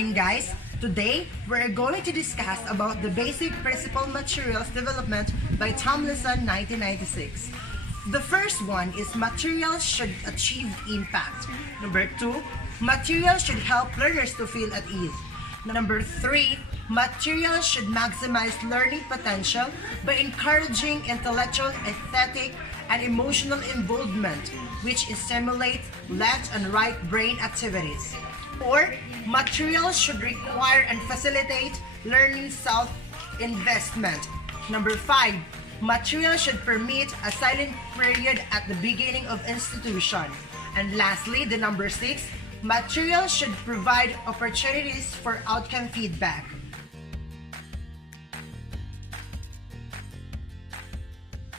morning, guys. Today, we're going to discuss about the basic principal materials development by Tomlinson 1996. The first one is materials should achieve impact. Number 2, materials should help learners to feel at ease. Number 3, materials should maximize learning potential by encouraging intellectual, aesthetic, and emotional involvement, which stimulate left and right brain activities. Or, materials should require and facilitate learning self-investment. Number 5, materials should permit a silent period at the beginning of institution. And lastly, the number 6, materials should provide opportunities for outcome feedback.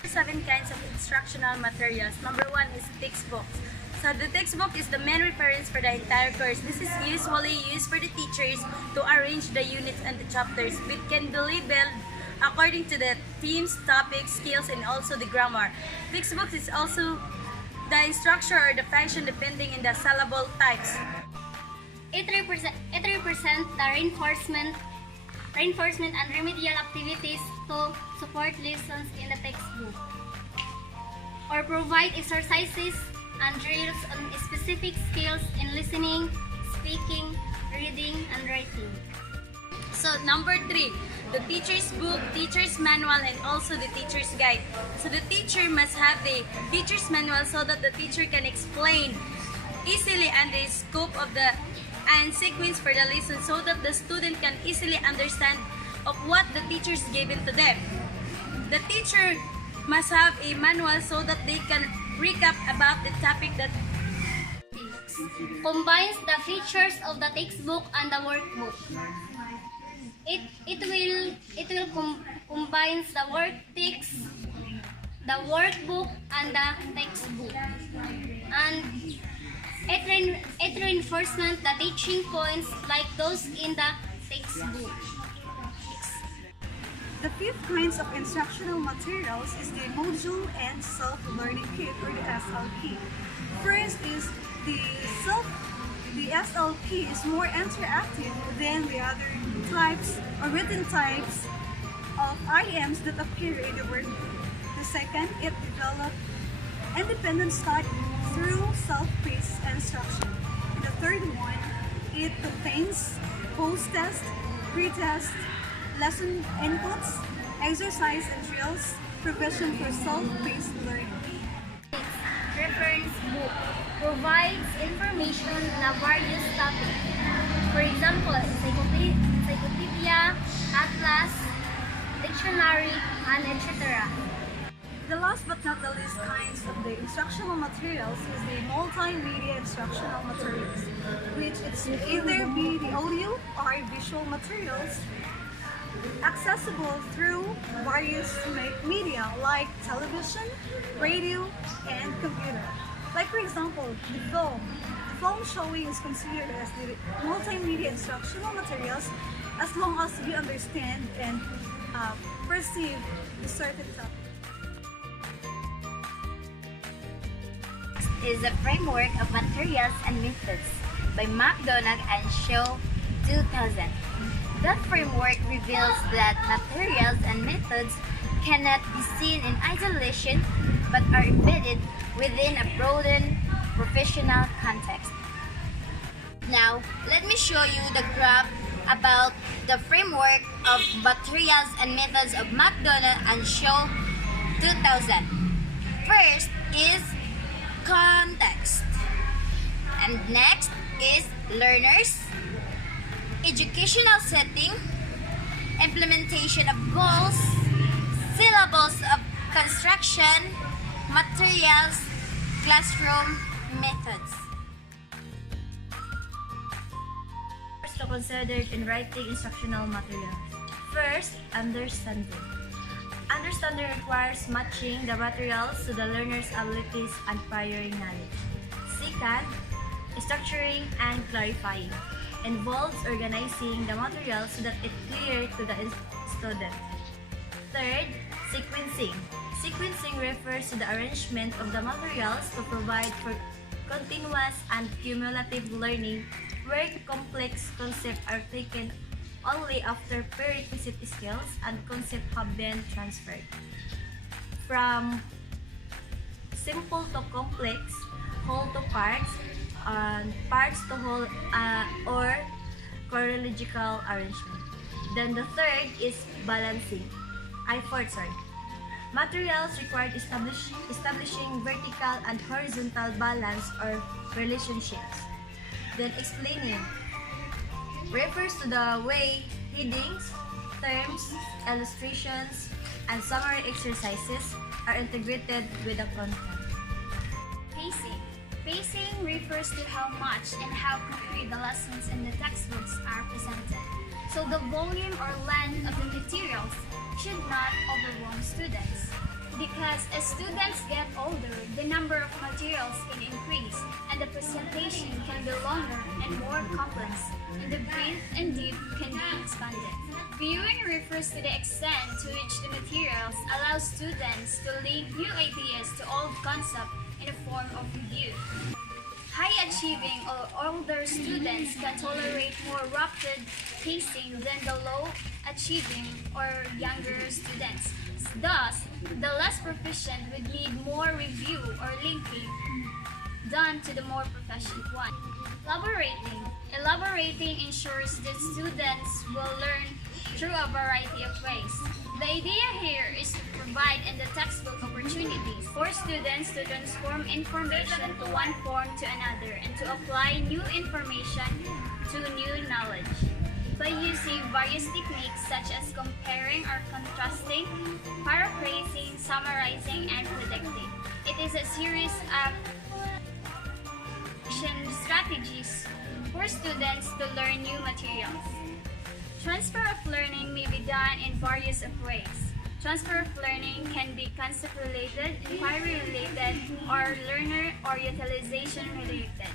Seven kinds of instructional materials. Number 1 is textbooks. So the textbook is the main reference for the entire course. This is usually used for the teachers to arrange the units and the chapters, which can be labeled according to the themes, topics, skills, and also the grammar. Textbooks is also the structure or the function depending on the syllable types. It represents the reinforcement and remedial activities to support lessons in the textbook, or provide exercises and drills on specific skills in listening, speaking, reading, and writing. So number 3, the teacher's book, teacher's manual, and also the teacher's guide. So the teacher must have the teacher's manual so that the teacher can explain easily and the scope of the and sequence for the lesson so that the student can easily understand of what the teacher's given to them. The teacher must have a manual so that they can recap about the topic that combines the features of the textbook and the workbook. It will combines the work text, the workbook, and the textbook, and it reinforces the teaching points like those in the textbook. The fifth kinds of instructional materials is the module and self-learning kit, or the SLK. First is the SLK is more interactive than the other types or written types of items that appear in the workbook. The second, it develops independent study through self-paced instruction. And the third one, it contains post-test, pre-test, lesson inputs, exercise and drills, provision for self-paced learning. Reference book provides information on various topics. For example, encyclopedia, atlas, dictionary, and etc. The last but not the least kinds of the instructional materials is the multimedia instructional materials, which it's either be the audio or visual materials accessible through various media like television, radio, and computer. Like for example, the film. The film showing is considered as the multimedia instructional materials as long as you understand and perceive the certain topic. Is the Framework of Materials and Methods by McDonagh and Shaw 2000. That framework reveals that materials and methods cannot be seen in isolation but are embedded within a broadened professional context. Now, let me show you the graph about the Framework of Materials and Methods of McDonagh and Shaw 2000. First is context, and next is learners, educational setting, implementation of goals, syllables of construction, materials, classroom methods. First to consider in writing instructional materials. First, understanding. Understanding requires matching the materials to the learner's abilities and prior knowledge. Second, structuring and clarifying. Involves organizing the materials so that it's clear to the student. Third, sequencing. Sequencing refers to the arrangement of the materials to provide for continuous and cumulative learning where complex concepts are taken only after prerequisite skills and concepts have been transferred. From simple to complex, whole to parts, and parts to whole, or chronological arrangement. Then the third is balancing. Fourth, sorry. Materials required establishing vertical and horizontal balance or relationships. Then explaining refers to the way headings, terms, illustrations, and summary exercises are integrated with the content. Pacing. Pacing refers to how much and how quickly the lessons in the textbooks are presented. So the volume or length of the materials should not overwhelm students. Because as students get older, the number of materials can increase and the presentation can be longer and more complex, and the breadth and depth can be expanded. Viewing refers to the extent to which the materials allow students to link new ideas to old concepts in the form of review. High-achieving or older students can tolerate more rapid pacing than the low-achieving or younger students. Thus, the less proficient would need more review or linking done to the more proficient one. Elaborating. Elaborating ensures that students will learn through a variety of ways. The idea here is to provide in the textbook opportunities for students to transform information to one form to another and to apply new information to new knowledge by using various techniques such as comparing or contrasting, paraphrasing, summarizing, and predicting. It is a series of strategies for students to learn new materials. Transfer of learning may be done in various ways. Transfer of learning can be concept related, inquiry related, or learner or utilization related.